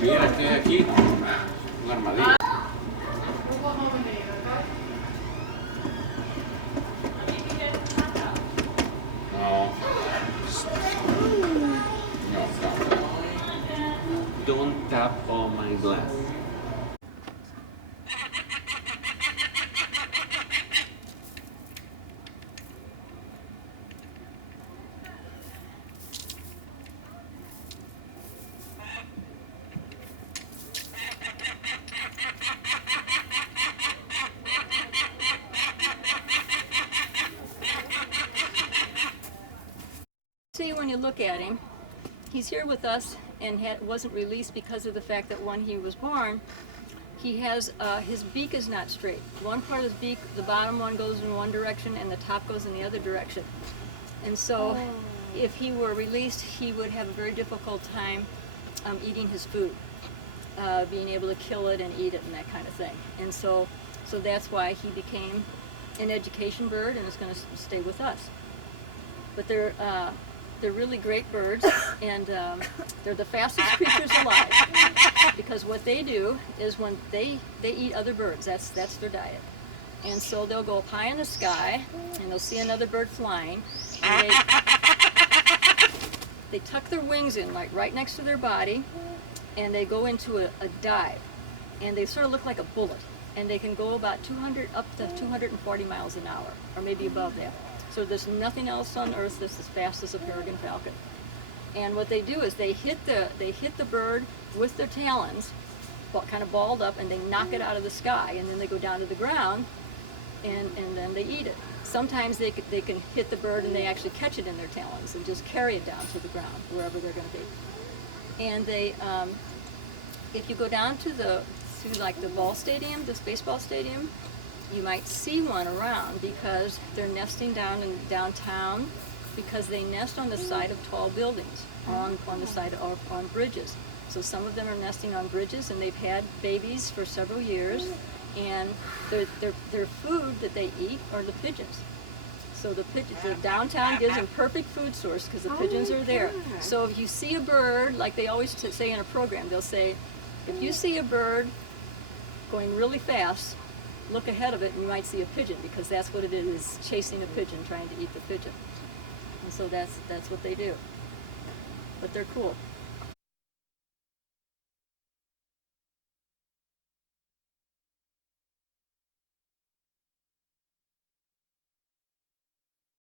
Mira, que hay aquí un armadillo. No. No, no. Don't tap on my glass. See, when you look at him, he's here with us and wasn't released because of the fact that when he was born, he has his beak is not straight. One part of his beak, the bottom one goes in one direction and the top goes in the other direction. And so if he were released, he would have a very difficult time eating his food, being able to kill it and eat it and that kind of thing. And so that's why he became an education bird and is going to stay with us. But they're really great birds, and they're the fastest creatures alive, because what they do is when they eat other birds, that's their diet. And so they'll go up high in the sky, and they'll see another bird flying, and they tuck their wings in, like right next to their body, and they go into a dive, and they sort of look like a bullet, and they can go about 200 up to 240 miles an hour, or maybe above that. So there's nothing else on earth that's as fast as a peregrine falcon. And what they do is they hit the bird with their talons, kind of balled up, and they knock it out of the sky, and then they go down to the ground, and then they eat it. Sometimes they can hit the bird and they actually catch it in their talons and just carry it down to the ground, wherever they're going to be. And they, if you go down to like the ball stadium, this baseball stadium, you might see one around because they're nesting downtown, because they nest on the side of tall buildings, on the side or on bridges. So some of them are nesting on bridges, and they've had babies for several years, and their food that they eat are the pigeons. So the downtown gives them perfect food source because the pigeons are there. So if you see a bird, like they always say in a program, they'll say, if you see a bird going really fast, look ahead of it and you might see a pigeon, because that's what it is, chasing a pigeon, trying to eat the pigeon. And so that's what they do. But they're cool.